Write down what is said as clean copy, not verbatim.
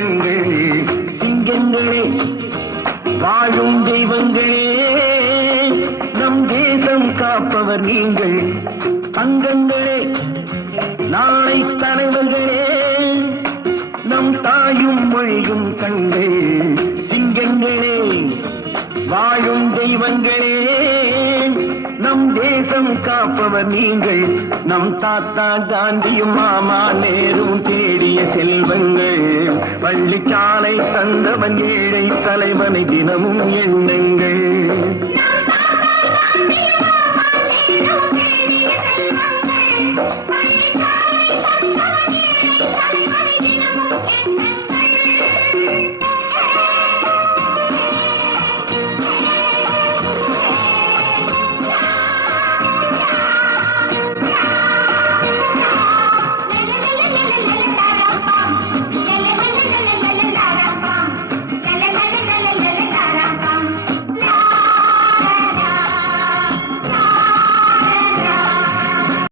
கண்கள். சிங்கங்களே, வாழும் தெய்வங்களே, நம் தேசம் காப்பவர் நீங்கள். அங்கங்களே, நாளை தலைவர்களே, நம் தாயும் மொழியும் கண்கள். சிங்கங்களே, வாழும் தெய்வங்களே, நம் தேசம் காப்பவர் நீங்கள். நம் தாத்தா காந்தியும் மாமா நேரும் தேடிய செல்வங்கள். பள்ளிச்சாலை தந்தவன் ஏழை தலைவனை தினமும் எண்ணங்கள்.